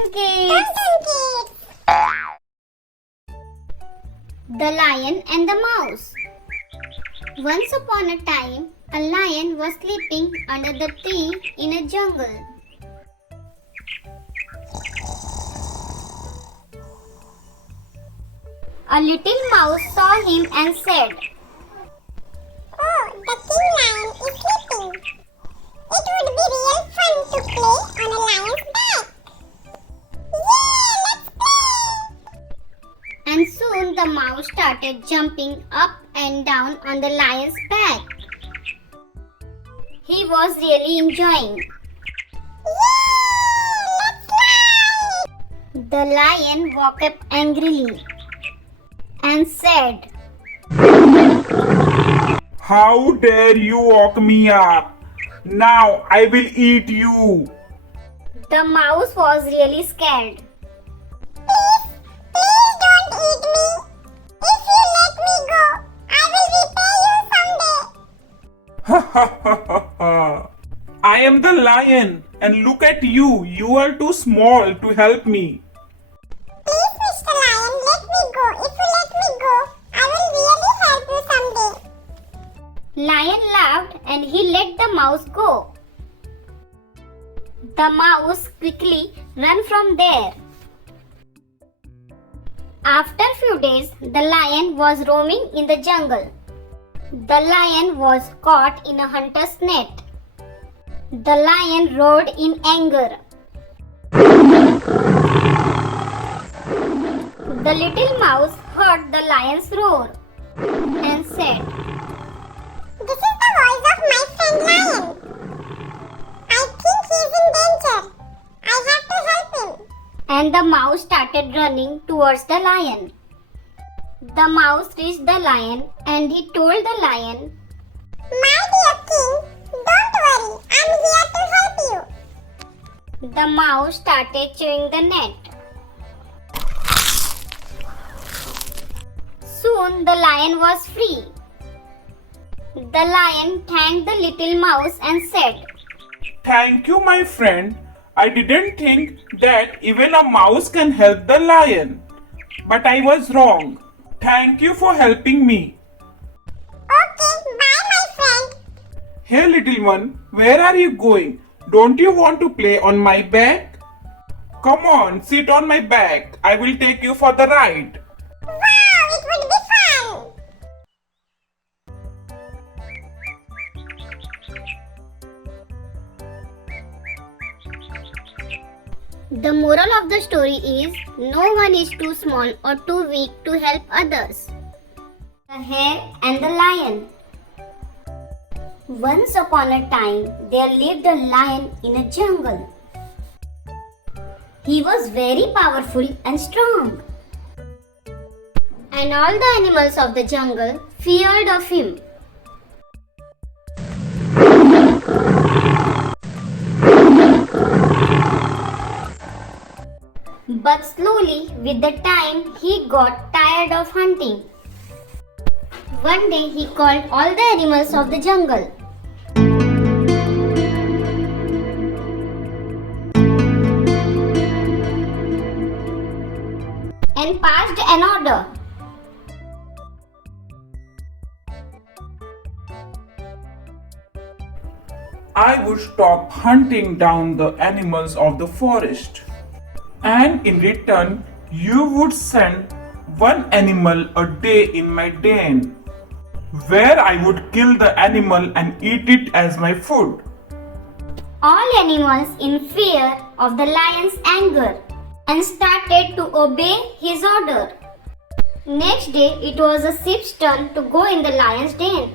Welcome, kids! The Lion and the Mouse. Once upon a time, a lion was sleeping under the tree in a jungle. A little mouse saw him and said, "Oh, the king lion is sleeping. It would be real fun to play on a lion's back. Yay, let's play!" And soon the mouse started jumping up and down on the lion's back. He was really enjoying. Yay, let's fly! The lion woke up angrily and said, "How dare you wake me up? Now I will eat you." The mouse was really scared. Please don't eat me. If you let me go, I will repay you someday. Ha ha ha ha ha. I am the lion and look at you. You are too small to help me. Please, Mr. Lion, let me go. If you let me go, I will really help you someday. Lion laughed and he let the mouse go. The mouse quickly ran from there. After few days, the lion was roaming in the jungle. The lion was caught in a hunter's net. The lion roared in anger. The little mouse heard the lion's roar and said, This is the voice of my friend Lion. I think he is in danger. I have to help him. and the mouse started running towards the lion. The mouse reached the lion and he told the lion, My dear king, don't worry. I'm here to help you. The mouse started chewing the net. Soon the lion was free. The lion thanked the little mouse and said, Thank you, my friend. I didn't think that even a mouse can help the lion. But I was wrong. Thank you for helping me. Okay, bye, my friend. Hey, little one, where are you going? Don't you want to play on my back? Come on, sit on my back. I will take you for the ride. Wow, it would be fun. The moral of the story is, no one is too small or too weak to help others. The Hare and the Lion. Once upon a time, there lived a lion in a jungle. He was very powerful and strong. And all the animals of the jungle feared of him. But slowly, with the time, he got tired of hunting. One day, he called all the animals of the jungle. And passed an order. I would stop hunting down the animals of the forest. And in return, you would send one animal a day in my den, where I would kill the animal and eat it as my food. All animals in fear of the lion's anger and started to obey his order. Next day, it was a sheep's turn to go in the lion's den.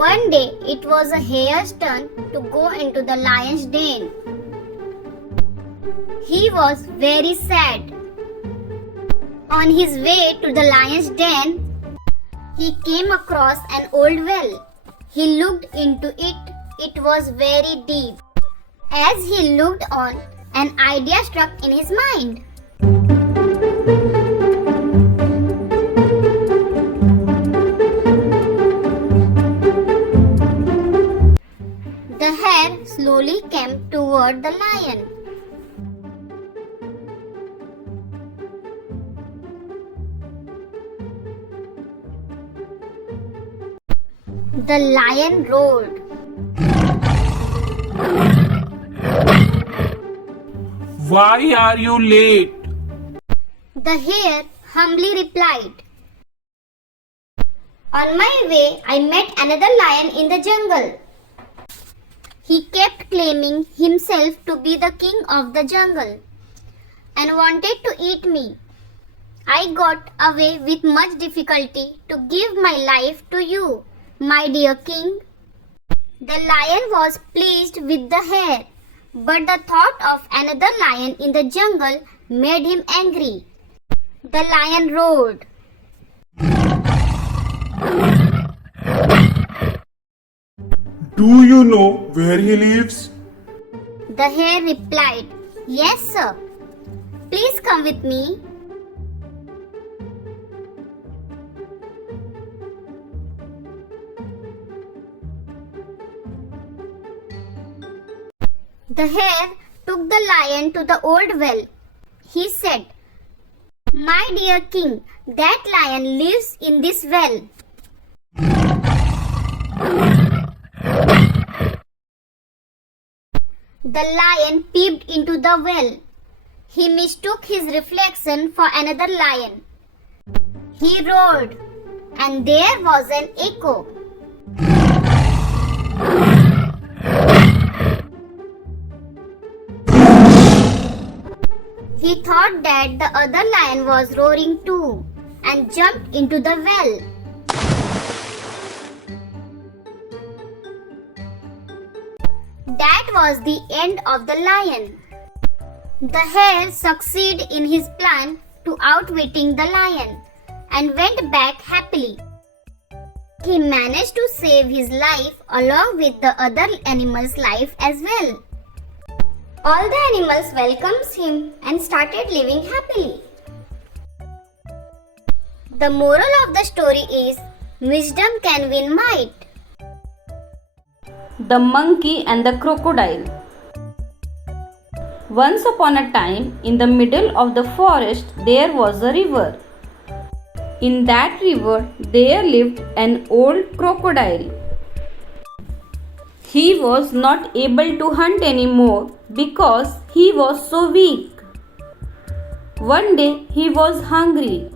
One day, it was a hare's turn to go into the lion's den. He was very sad. On his way to the lion's den, he came across an old well. He looked into it. It was very deep. As he looked on, an idea struck in his mind. The hare slowly came toward the lion. The lion roared. Why are you late? The hare humbly replied, On my way, I met another lion in the jungle. He kept claiming himself to be the king of the jungle and wanted to eat me. I got away with much difficulty to give my life to you, my dear king. The lion was pleased with the hare, but the thought of another lion in the jungle made him angry. The lion roared. Do you know where he lives? The hare replied, Yes, sir. Please come with me. The hare took the lion to the old well. He said, My dear king, that lion lives in this well. The lion peeped into the well. He mistook his reflection for another lion. He roared, and there was an echo. He thought that the other lion was roaring too and jumped into the well. That was the end of the lion. The hare succeeded in his plan to outwitting the lion and went back happily. He managed to save his life along with the other animals' life as well. All the animals welcomed him and started living happily. The moral of the story is, wisdom can win might. The Monkey and the Crocodile. Once upon a time, in the middle of the forest, there was a river. In that river, there lived an old crocodile. He was not able to hunt anymore because he was so weak. One day he was hungry.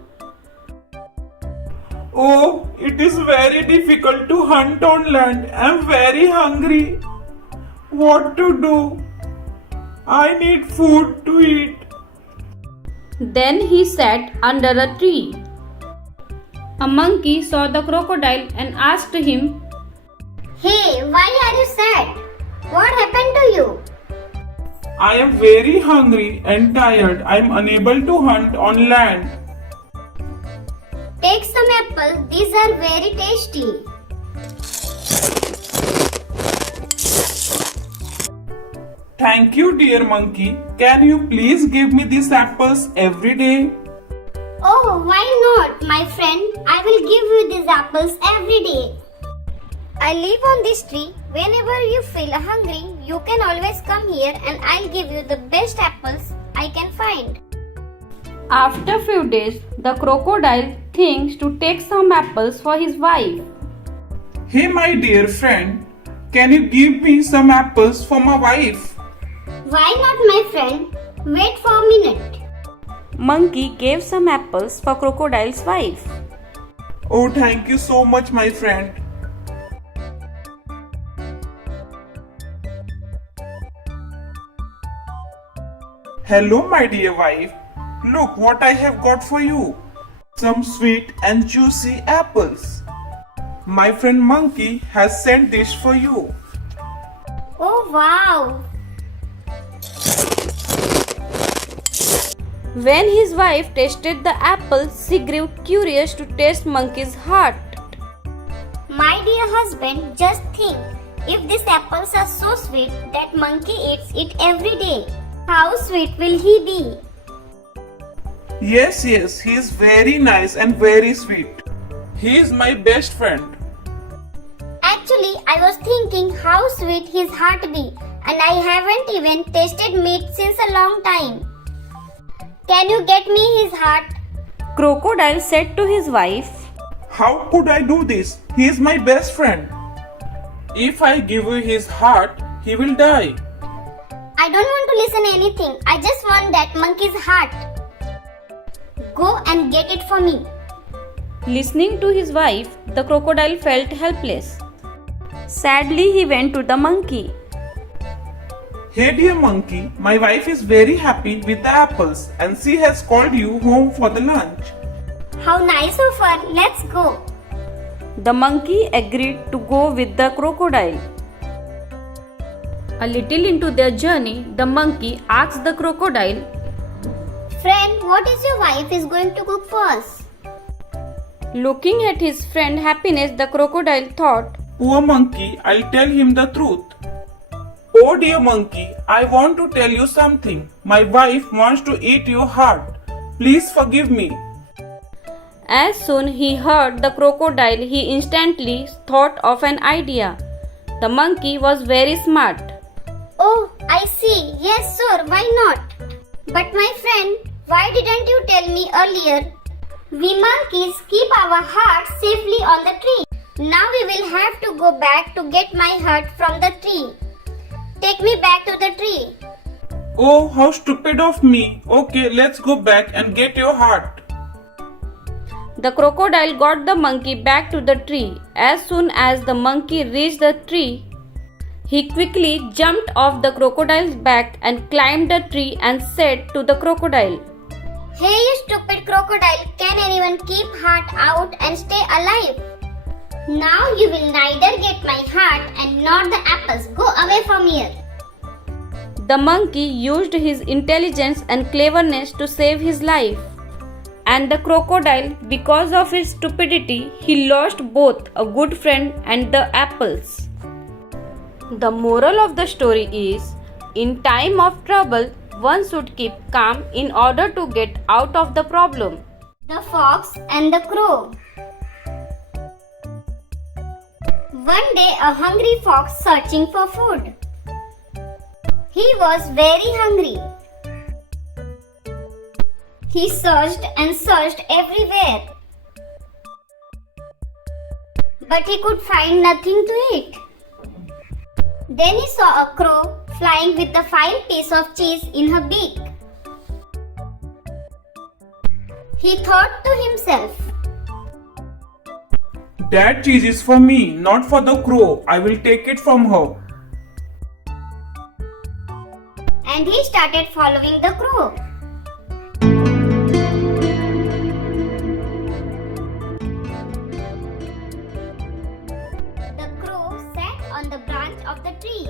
Oh, it is very difficult to hunt on land. I'm very hungry. What to do? I need food to eat. Then he sat under a tree. A monkey saw the crocodile and asked him, Hey, why are you sad? What happened to you? I am very hungry and tired. I am unable to hunt on land. Take some apples. These are very tasty. Thank you, dear monkey. Can you please give me these apples every day? Oh, why not, my friend? I will give you these apples every day. I live on this tree. Whenever you feel hungry, you can always come here and I'll give you the best apples I can find. After few days, the crocodile thinks to take some apples for his wife. Hey, my dear friend, can you give me some apples for my wife? Why not, my friend? Wait for a minute. Monkey gave some apples for crocodile's wife. Oh, thank you so much, my friend. Hello, my dear wife. Look what I have got for you. Some sweet and juicy apples. My friend Monkey has sent this for you. Oh, wow. When his wife tasted the apple, she grew curious to taste monkey's heart. My dear husband, just think, if these apples are so sweet that monkey eats it every day, how sweet will he be? Yes, he is very nice and very sweet. He is my best friend. Actually, I was thinking how sweet his heart be, and I haven't even tasted meat since a long time. Can you get me his heart? Crocodile said to his wife, How could I do this? He is my best friend. If I give you his heart, he will die. I don't want to listen anything. I just want that monkey's heart. Go and get it for me. Listening to his wife, the crocodile felt helpless. Sadly, he went to the monkey. Hey dear monkey, my wife is very happy with the apples and she has called you home for the lunch. How nice of her. Let's go. The monkey agreed to go with the crocodile. A little into their journey, the monkey asked the crocodile, Friend, what is your wife is going to cook for us? Looking at his friend Happiness, the crocodile thought, Poor monkey, I'll tell him the truth. Oh dear monkey, I want to tell you something. My wife wants to eat your heart. Please forgive me. As soon he heard the crocodile, he instantly thought of an idea. The monkey was very smart. Oh, I see. Yes, sir. Why not? But my friend, why didn't you tell me earlier? We monkeys keep our hearts safely on the tree. Now we will have to go back to get my heart from the tree. Take me back to the tree. Oh, how stupid of me. Okay, let's go back and get your heart. The crocodile got the monkey back to the tree. As soon as the monkey reached the tree, he quickly jumped off the crocodile's back and climbed the tree and said to the crocodile, Hey, you stupid crocodile, can anyone keep heart out and stay alive? Now you will neither get my heart and nor the apples. Go away from here. The monkey used his intelligence and cleverness to save his life. And the crocodile, because of his stupidity, he lost both a good friend and the apples. The moral of the story is, in time of trouble, one should keep calm in order to get out of the problem. The Fox and the Crow. One day, a hungry fox searching for food. He was very hungry. He searched and searched everywhere, but he could find nothing to eat. Then he saw a crow flying with a fine piece of cheese in her beak. He thought to himself, That cheese is for me, not for the crow. I will take it from her. and he started following the crow. The crow sat on the branch of the tree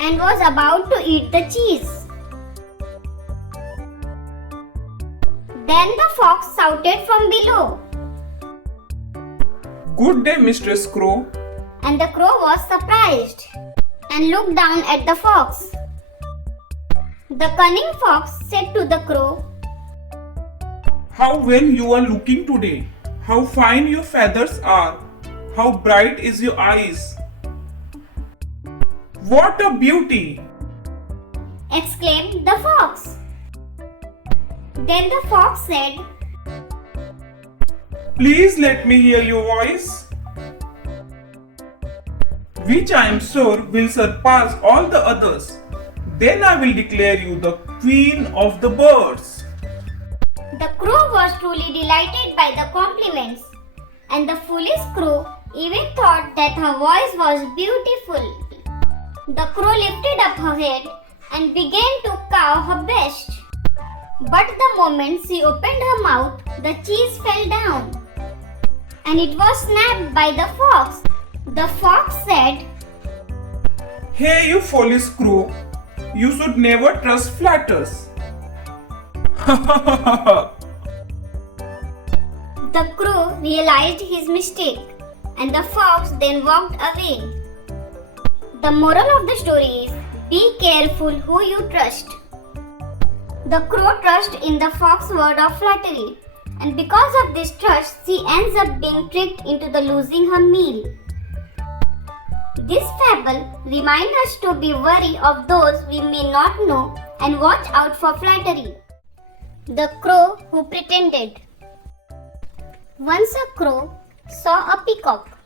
and was about to eat the cheese. Then the fox shouted from below, Good day, Mistress Crow. and the crow was surprised and looked down at the fox. The cunning fox said to the crow, How well you are looking today. How fine your feathers are. How bright is your eyes. What a beauty! exclaimed the fox. Then the fox said, Please let me hear your voice, which I am sure will surpass all the others. Then I will declare you the queen of the birds. The crow was truly delighted by the compliments, and the foolish crow even thought that her voice was beautiful. The crow lifted up her head and began to caw her best. But the moment she opened her mouth, the cheese fell down, and it was snapped by the fox. The fox said, Hey, you foolish crow. You should never trust flatters. The crow realized his mistake and the fox then walked away. The moral of the story is be careful who you trust. The crow trusted in the fox's word of flattery, and because of this trust, she ends up being tricked into the losing her meal. This fable reminds us to be wary of those we may not know and watch out for flattery. The crow who pretended. Once a crow saw a peacock.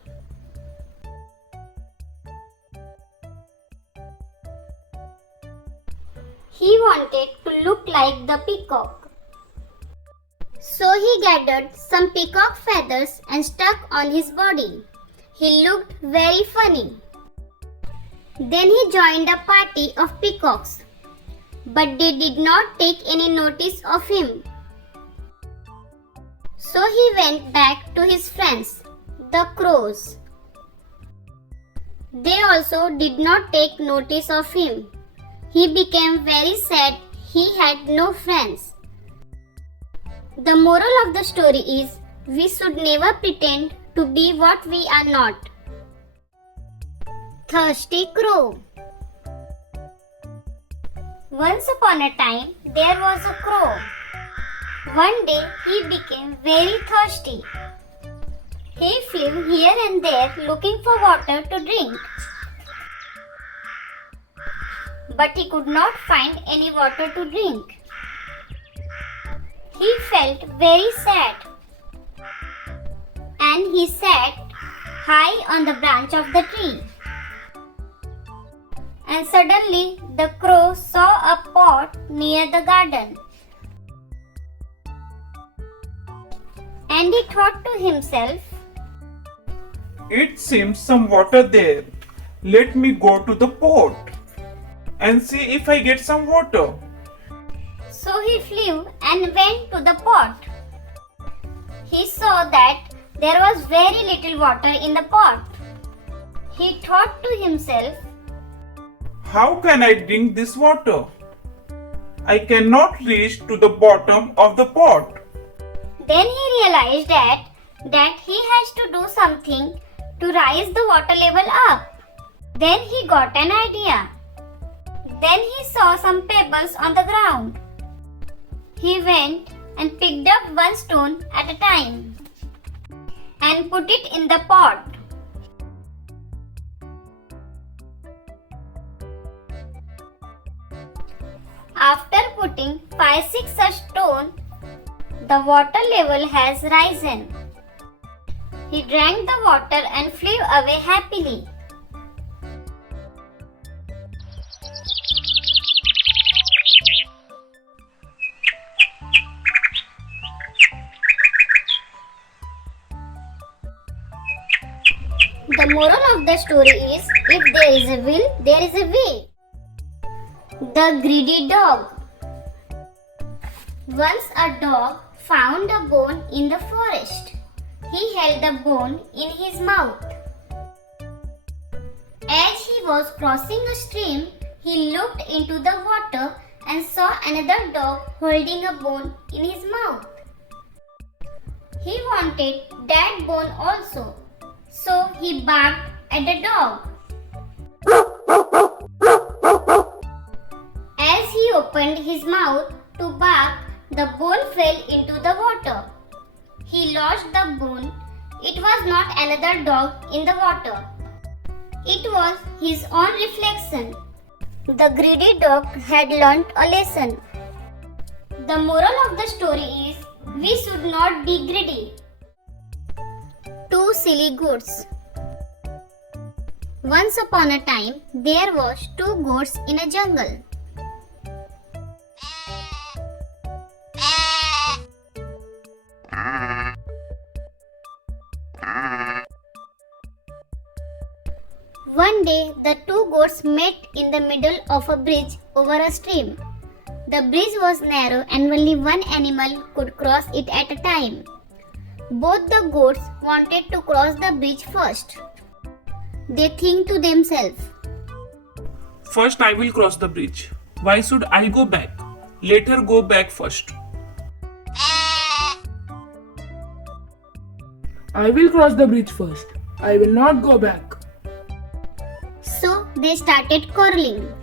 He wanted to look like the peacock. So he gathered some peacock feathers and stuck on his body. He looked very funny. Then he joined a party of peacocks, but they did not take any notice of him. So he went back to his friends, the crows. They also did not take notice of him. He became very sad. He had no friends. The moral of the story is we should never pretend to be what we are not. Thirsty Crow. Once upon a time, there was a crow. One day, he became very thirsty. He flew here and there looking for water to drink. But he could not find any water to drink. He felt very sad. And he sat high on the branch of the tree. And suddenly the crow saw a pot near the garden. And he thought to himself, It seems some water there. Let me go to the pot and see if I get some water. So he flew and went to the pot. He saw that there was very little water in the pot. He thought to himself, How can I drink this water? I cannot reach to the bottom of the pot. Then he realized that he has to do something to rise the water level up. Then he got an idea. Then he saw some pebbles on the ground. He went and picked up one stone at a time and put it in the pot. After putting 5-6 such stones, the water level has risen. He drank the water and flew away happily. The moral of the story is, if there is a will, there is a way. The greedy dog. Once a dog found a bone in the forest. He held the bone in his mouth. As he was crossing a stream, he looked into the water and saw another dog holding a bone in his mouth. He wanted that bone also, so he barked at the dog. As he opened his mouth to bark, the bone fell into the water. He lost the bone. It was not another dog in the water. It was his own reflection. The greedy dog had learnt a lesson. The moral of the story is, we should not be greedy. Two silly goats. Once upon a time, there was two goats in a jungle. One day, the two goats met in the middle of a bridge over a stream. The bridge was narrow and only one animal could cross it at a time. Both the goats wanted to cross the bridge first. They think to themselves, First, I will cross the bridge. Why should I go back? Let her go back first. I will cross the bridge first. I will not go back. So they started quarreling.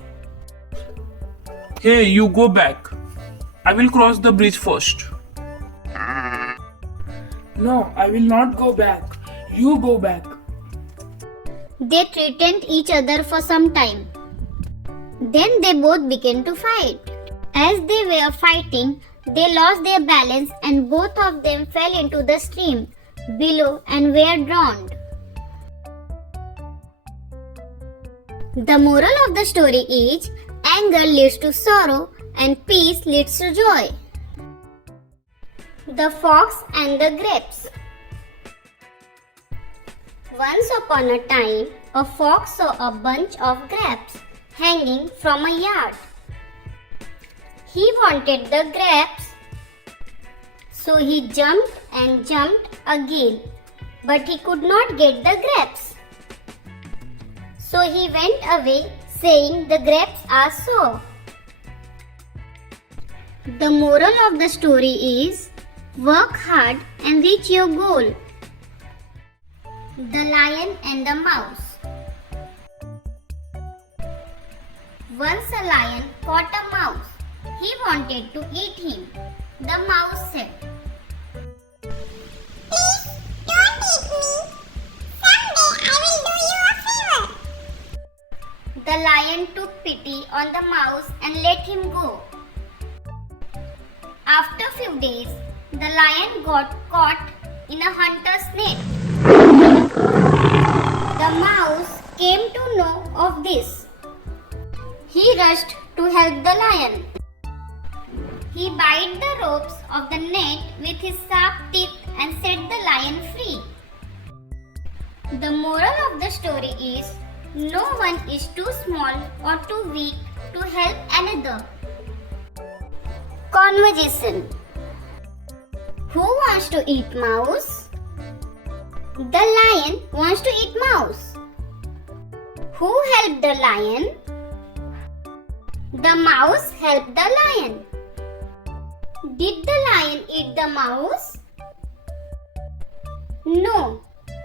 Hey, you go back. I will cross the bridge first. No, I will not go back. You go back. They threatened each other for some time. Then they both began to fight. As they were fighting, they lost their balance and both of them fell into the stream below and were drowned. The moral of the story is anger leads to sorrow and peace leads to joy. The Fox and the Grapes. Once upon a time, a fox saw a bunch of grapes hanging from a yard. He wanted the grapes, so he jumped and jumped again, but he could not get the grapes. So he went away saying the grapes are sour. The moral of the story is work hard and reach your goal. The Lion and the Mouse. Once a lion caught a mouse. He wanted to eat him. The mouse said, Please don't eat me. Someday I will do you a favor. The lion took pity on the mouse and let him go. After few days, the lion got caught in a hunter's net. The mouse came to know of this. He rushed to help the lion. He bit the ropes of the net with his sharp teeth and set the lion free. The moral of the story is no one is too small or too weak to help another. Conversation. Who wants to eat mouse? The lion wants to eat mouse. Who helped the lion? The mouse helped the lion. Did the lion eat the mouse? No,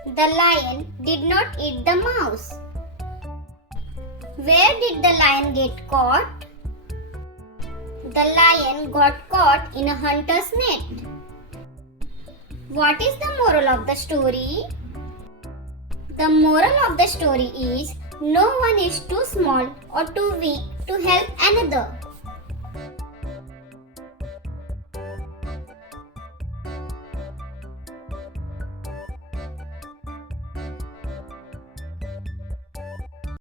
the lion did not eat the mouse. Where did the lion get caught? The lion got caught in a hunter's net. What is the moral of the story? The moral of the story is no one is too small or too weak to help another.